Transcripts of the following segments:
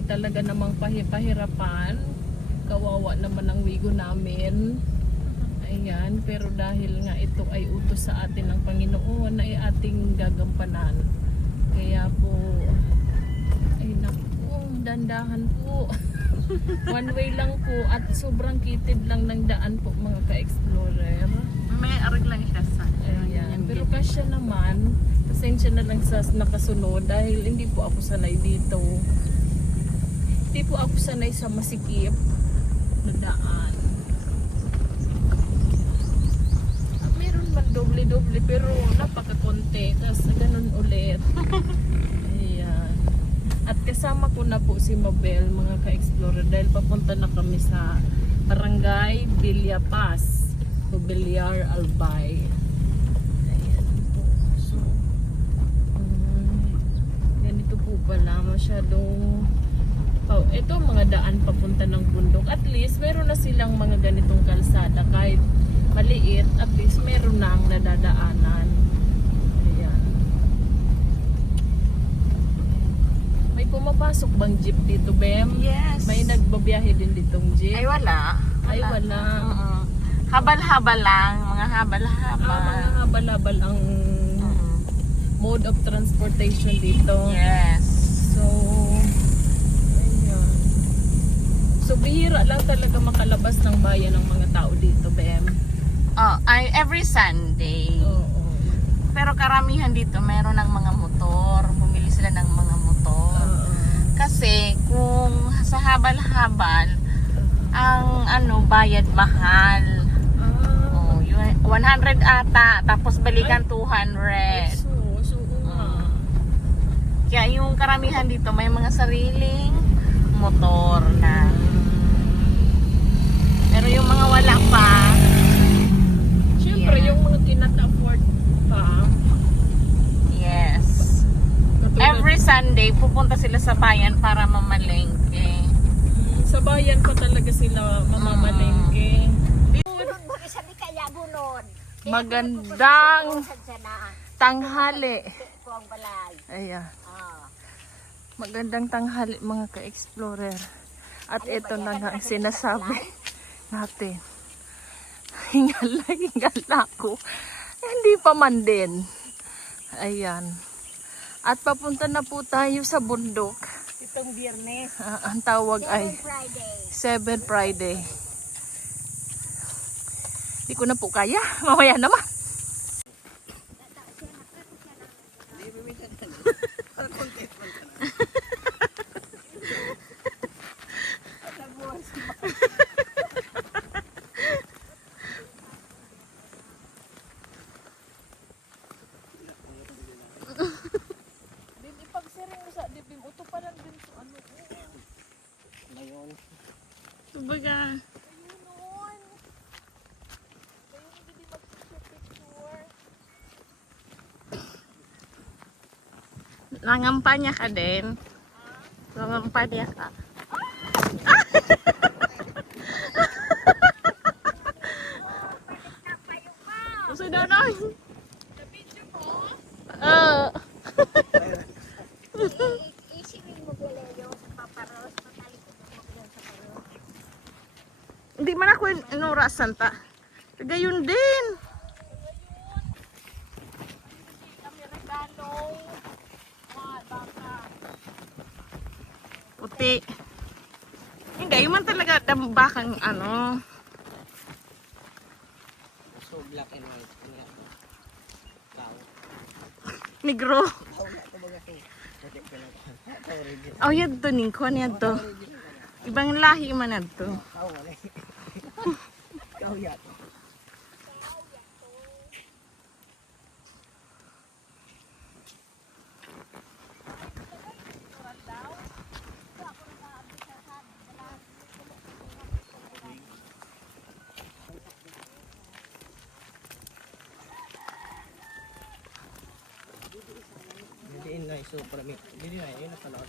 ay talaga namang pahirapan. Kawawa naman ang wigo namin. Ayan, pero dahil nga ito ay utos sa atin ng Panginoon ay ating gagampanan. Kaya po, ay naku, dandahan po. One way lang po at sobrang kitid lang ng daan po mga ka-explorer. May arig lang siya sa. Ayan. Pero kasya naman, pasensya na lang sa nakasunod dahil hindi po ako sanay dito. Hindi po ako sanay sa masikip na daan. Meron man doble-doble pero napaka-konti. Tapos ganun ulit. Ayan. At kasama ko na po si Mabel, mga ka-explorer, dahil papunta na kami sa Barangay Villapaz o Villar Albay. Ayan po. So, ganito po pala, masyadong ito mga daan papunta ng bundok. At least meron na silang mga ganitong kalsada, kahit maliit, at least meron na ang nadadaanan. Ayan. May pumapasok bang jeep dito, Bem? Yes. May nagbabiyahe din ditong jeep? Ay wala. Ay, wala. Habal-habal lang, mga habal-habal. Mga habal-habal ang mode of transportation dito. Yes. So, ayan. So, bihira lang talaga makalabas ng bayan ng mga tao dito, Bem. Ay every Sunday. Oo. Pero karamihan dito meron ng mga motor. Bumili sila ng mga motor. Kasi kung sa habal-habal, ang bayad mahal. Oh, 100 ata, tapos balikan 200. So, Kaya yung karamihan dito may mga sariling motor na. Pero yung mga wala pa, syempre, yung mga kinat-afford pa, yes. katulad- Every Sunday pupunta sila sa bayan para mamalengke. sa bayan pa talaga sila mamamalengke. Magandang tanghali. Ayan. Magandang tanghali mga ka-explorer. At ito na nga ang sinasabi natin. Hingala ako. Hindi pa man din. Ayan. At papunta na po tayo sa bundok. Itong Biyernes. Ang tawag ay 7 Friday. Hindi ko na po kaya. Mamaya naman. Ipagsiring mo sa dibim. Uto pa lang din sa ano. Ngayon. Tubaga. Nangampanya ka din. Nangampanya ka. Sudah na. Hindi man ako inurasan ta. Kagayon din. Puti. Hindi, yung man talaga bakang ano. So black and white. Negro. Oh, yan to. Ningkuan yan to. Ibang lahi man yan to. Kau ya. Jadi ini super mi. Jadi ini salah.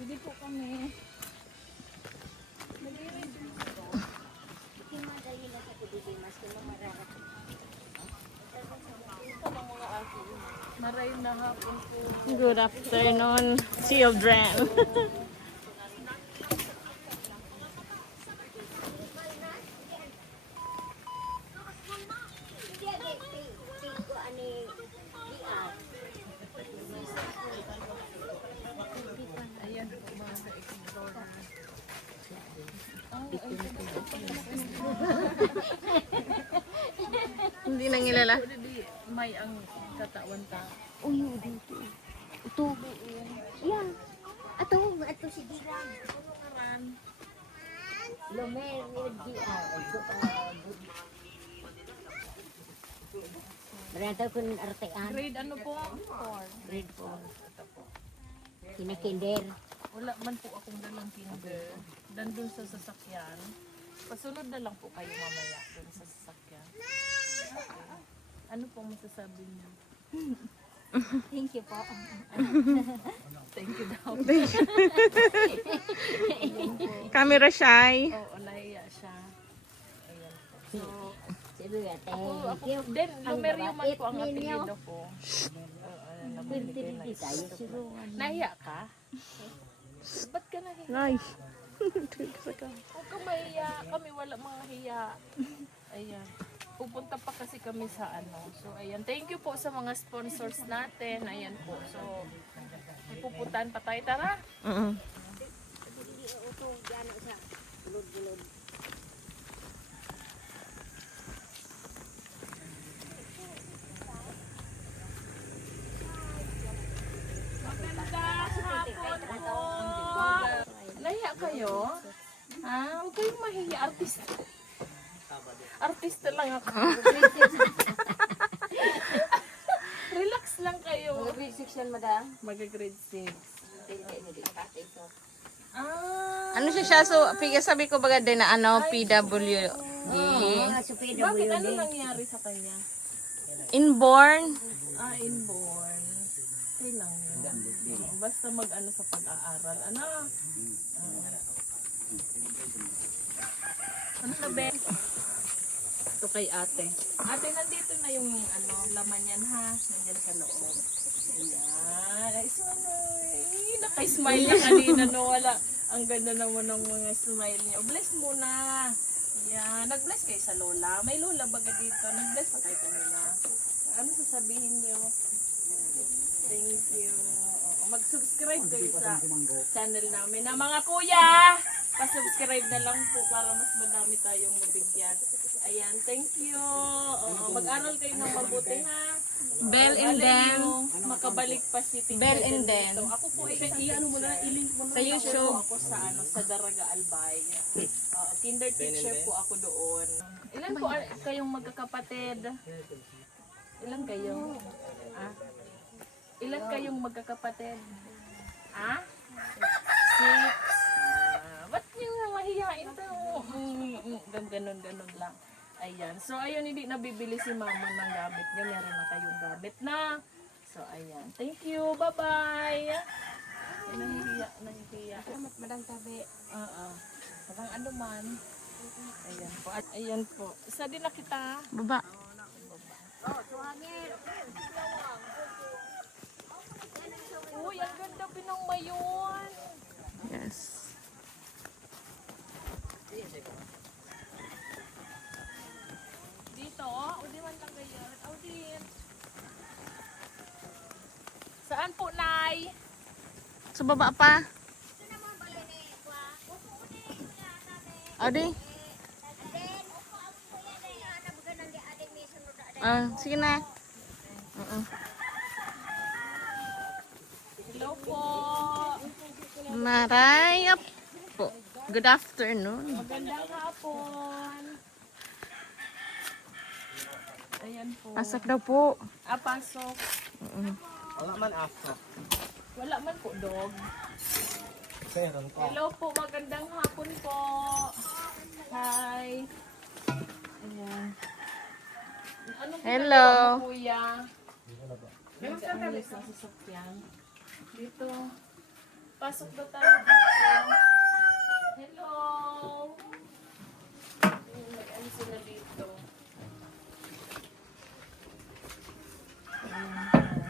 Hindi po kami. Magandang hapon po. Good afternoon, children. Ayan po mga ka-explorer. Hindi nang ilala. Hindi may ang katawan ta. Uy, dito. Ito. Yan. Ato si Diran. Lumer, Beranta ko ng artean. Grade ano po? 4. Grade 4. Kinakinder. Wala man po akong dalang kinder. Dandun sa sasakyan. Pasunod na lang po kayo mamaya dun sa sasakyan. Okay. Ano pong masasabi niyo? Thank you po. Thank you daw. Camera shy. Oo, nahiya siya. Ayan po. So, Sabi nga, ako thank you. then, Lumerio man po ang Ang ninyo. apelido ko. Pwede tayo siguro. Nahiya ka? Ba't ka nahiya? Nice. Huwag kang mahiya. Kami wala mga hiya. Ayan. Pupunta pa kasi kami sa ano. So, ayan. Thank you po sa mga sponsors natin. Ayan po. So, may pupuntahan pa tayo. Tara. Magandang hapon po. Nahiya kayo? Ha? Huwag kayong mahiya. Artista. Artista lang ako. Relax lang kayo. Grade 6 yan, madam. Mag-grade 6. Ano siya? So, sabi ko baga din na ano, PWD. Mga sa Bakit ano PWD. nangyari sa kanya? Inborn. Inborn. Okay lang yun. Basta mag-ano sa pag-aaral. Ano? Ano na, Ben? Ito kay ate. Ate, nandito na yung ano, laman yan ha. Nandiyan sa loob. Ayan. Ay, so ano, naka-smile na kanina, no? Wala. Ang ganda naman ng mga smile niya. Bless muna. Ayan. Nag-bless kayo sa lola. May lola baga dito. Nag-bless pa kayo kanina. Ano sasabihin niyo? Thank you. Oo, mag-subscribe kayo sa channel namin. Na mga kuya, pa-subscribe na lang po para mas madami tayong mabigyan. Ayan, thank you. Oo, mag-aral kayo ng mabuti ha. Bell and then. Makabalik pa si Teacher Bell and Del then. dito. Ako po ay ano mo na, i-link mo na. Sa YouTube. Ako sa ano, sa Daraga Albay. Kinder teacher po ako doon. Ilan po kayong magkakapatid? Ilan kayo? Ah? Ilan kayong magkakapatid? Ah? 6. Ba't yung mahihain to? Ganun lang. Ayan. So, ayun, hindi nabibili si mama ng gamit niya. Meron na kayong gamit na. So, ayan. Thank you. Bye-bye. Ay, nahihiya. Salamat, madam tabi. Oo. Parang ano man. Ayan po. At ayan po. Isa din na kita. Baba. Uy, ang ganda pinang mayon. Yes. Dito, o di man lang ganyan. O din. Saan po, Nay? Sa baba pa. Adi. Sige na. Hello po. Maray po. Good afternoon. Magandang hapon. Ayan po. Pasok daw po. Pasok. Wala man after. Wala man po, dog. Meron ko. Hello po, magandang hapon po. Hi. Ayan. Ano po Hello. ginagawa mo, kuya? Nag-alis ng sasakyan. Dito. Pasok ba tayo dito? Hello. Nag-alis sila dito. Ayan.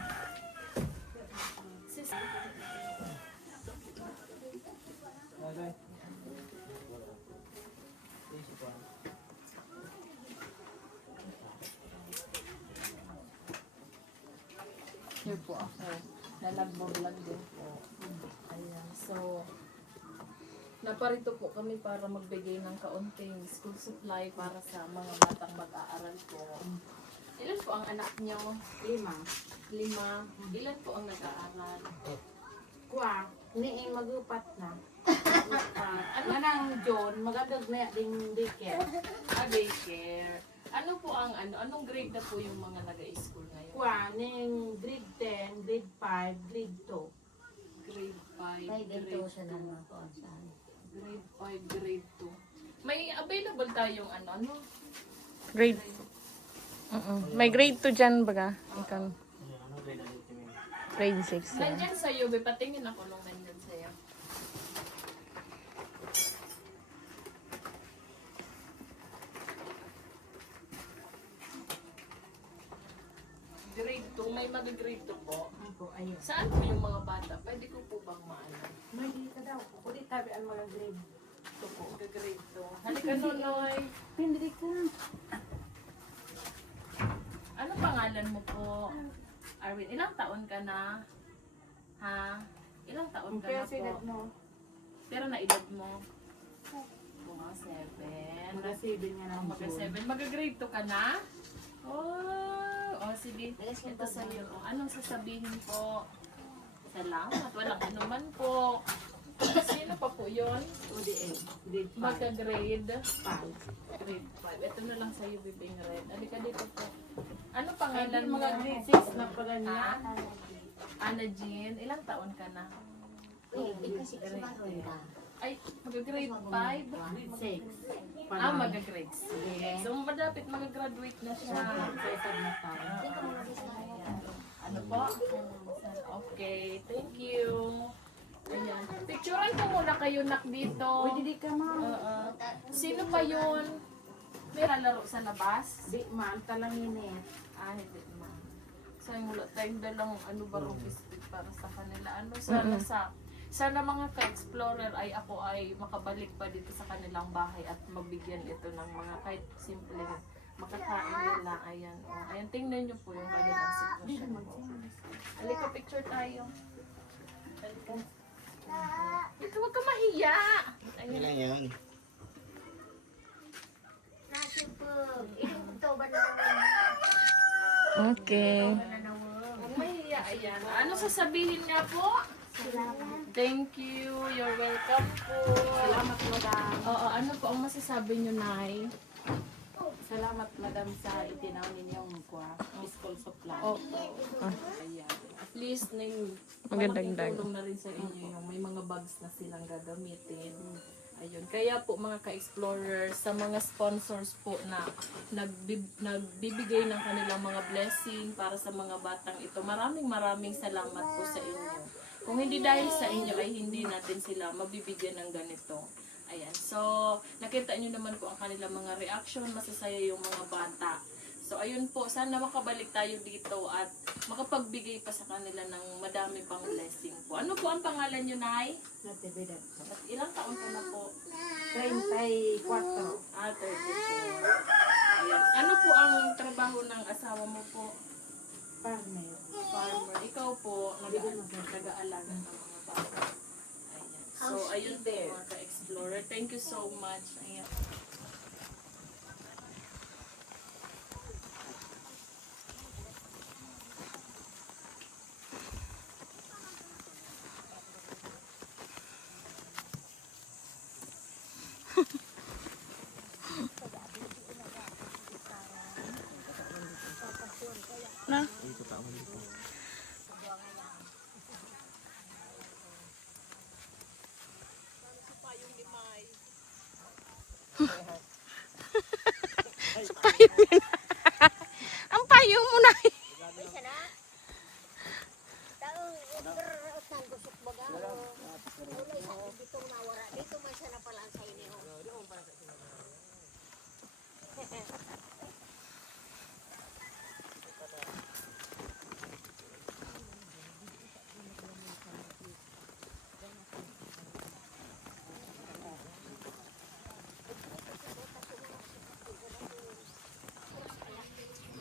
Here po ako. Nalagbo-vlog din po. Ayan. So, naparito po kami para magbigay ng kaunting school supply para sa mga batang mag-aaral po. Ilan po ang anak nyo? 5. 5. Ilan po ang nag-aaral? Kwa, ni magupat na. Ano? Manang John, magadag na ding daycare. Daycare. Ano po ang anong grade na po yung mga nag-school ngayon? Kwa, ning grade 10, grade 5, grade 2. Grade 5, May grade dito 2. siya na po saan. Grade 5, grade 2. May available tayong ano? Grade. May grade 2 dyan baga. Ikaw. Ano grade na dito mo? Grade 6. Nandyan sa'yo, patingin ako nung nandyan sa'yo. Grade 2, may mag-grade 2 po. Ako, ayun. Saan po yung mga bata? Pwede ko po bang maano? May dito daw. Kulit tabi ang mga grade. Ito po, mag-grade 2. Halika Nonoy. Pindri ka. Ano pangalan mo po? Arwin, ilang taon ka na? Ha? Ilang taon ka na Kaya po? mo. Pero na edad mo? Mga 7. Mag-7 nga lang. Mag-7. Mag-grade 2 ka na? Oh, sige. Ito sa'yo. Anong sasabihin po? Salamat. Walang anuman po. Sino pa po yun? ODM. Grade 5. Magka-grade 5. grade 5. Ito na lang sa'yo, bibing red. Halika dito po. Ano pangalan Pangalan mo? mga grade 6 na pa ganyan. Ana Jean. Ilang taon ka na? Ay, mag-grade 5? Grade 6. Mag-grade 6. So, madapit mag-graduate na siya. na tayo. Ano po? Okay, thank you. Ayan. Picturean ko muna kayo nak dito. Uy, di ka ma. Sino pa yun? May laro sa labas? Di man, talanginit. Hindi ma. Sayang wala tayong dalang barong biscuit para sa kanila. Sana mga ka-explorer ay ako ay makabalik pa dito sa kanilang bahay at mabigyan ito ng mga kahit simple makakain nila. Ayan. Ayan, tingnan nyo po yung kanilang sitwasyon. Halika, picture tayo. Halika. Ito, huwag ka mahiya. Ano lang yan? Okay. Huwag mahiya. Ayan. Ano sasabihin nga po? Thank you. You're welcome po. Salamat, madam. Oo, ano po ang masasabi nyo, Nay? Salamat, madam, sa itinaw ninyong school supply. Opo. Ayan. At least, Magandang dag. tulong na rin sa inyo yung may mga bags na silang gagamitin. Ayun. Kaya po mga ka-explorers, sa mga sponsors po na nagbibigay ng kanilang mga blessing para sa mga batang ito, maraming salamat po sa inyo. Kung hindi dahil sa inyo ay hindi natin sila mabibigyan ng ganito. Ayan. So, nakita nyo naman po ang kanilang mga reaction, masasaya yung mga bata. So, ayun po, sana makabalik tayo dito at makapagbigay pa sa kanila ng madami pang blessing po. Ano po ang pangalan nyo, Nay? Natividad. At ilang taon ka na po? 34. 34. Ayan. Ano po ang trabaho ng asawa mo po? Farmer. Farmer. Ikaw po, nag-aalaga ng mga bata. Ayan. So, ayun po mga ka-explorer. Thank you so much. Ayan. Na? Dito pa ako dito. Ang payong mo na.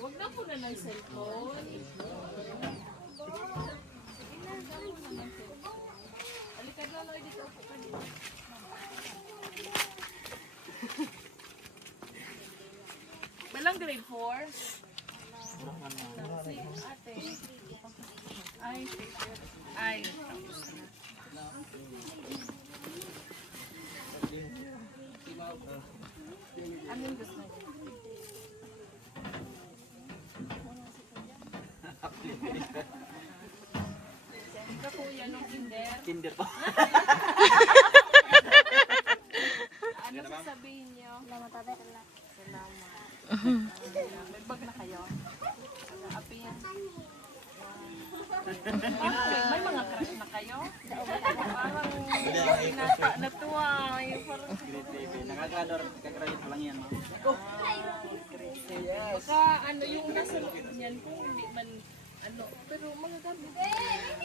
Huwag na po na ng cellphone. Halika na, Loy, dito ako ka dito. Balang grade 4? Si ate. Ay, teacher. Ay, tapos na. Anong gusto niyo? Ka kuya nung kinder. Kinder po. Ano sasabihin niyo? Salamat. May bag na kayo? Api yan. May mga crush na kayo? Parang binata na to ah. Yung parang Nakakador, kakrayin pa lang yan. baka ano yung nasa loob niyan kung hindi man ano. Pero mga gamit.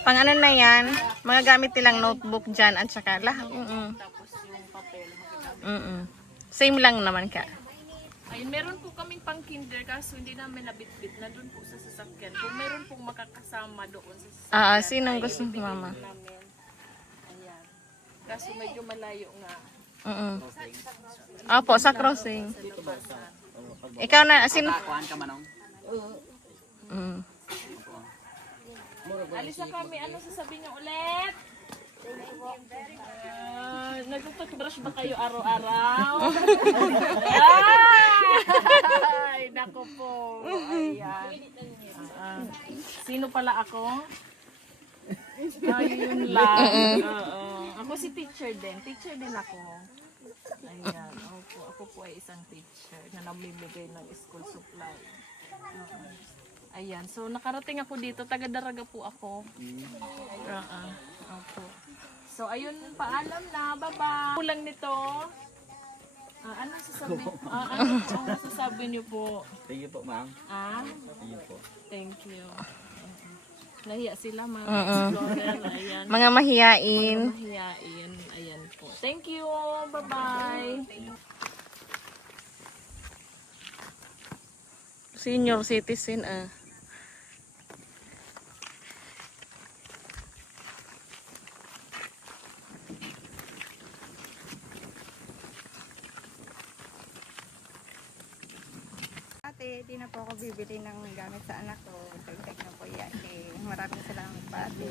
Pang ano na yan, mga gamit nilang notebook dyan at saka lahat. Tapos yung papel. Magagamit. Same lang naman ka. Ayun, meron po kaming pang kinder kaso hindi namin nabitbit na doon po sa sasakyan. Kung meron pong makakasama doon sa sasakyan. Sinong ay gusto ibigay mama? po namin. Ayan. Kaso medyo malayo nga. Opo, sa crossing. Sa labasan. Ikaw na, sino? Kuhaan ka manong. Alis na kami. Ano sasabihin niyo ulit? Nagtututbrush ba kayo araw-araw? Ay, nako po. Ayan. Sino pala ako? Ayun lang. Ako si teacher din. Teacher din ako. Ayan. Opo. Ako po ay isang teacher na namimigay ng school supply. Ayan. So, nakarating ako dito. Taga-Daraga po ako. Opo. So, ayun, paalam na. Bye-bye. Kulang nito. Ano sasabi niyo po? Thank you po, ma'am. Thank you po. Thank you. Nahiya sila, mga explorer. Ayan. Mga mahiyain. Mahiyain. Ayan po. Thank you. Bye-bye. Senior citizen, Ate, di na po ako bibili ng gamit sa anak ko. Dagdag na po yan. Maraming salamat pa ate.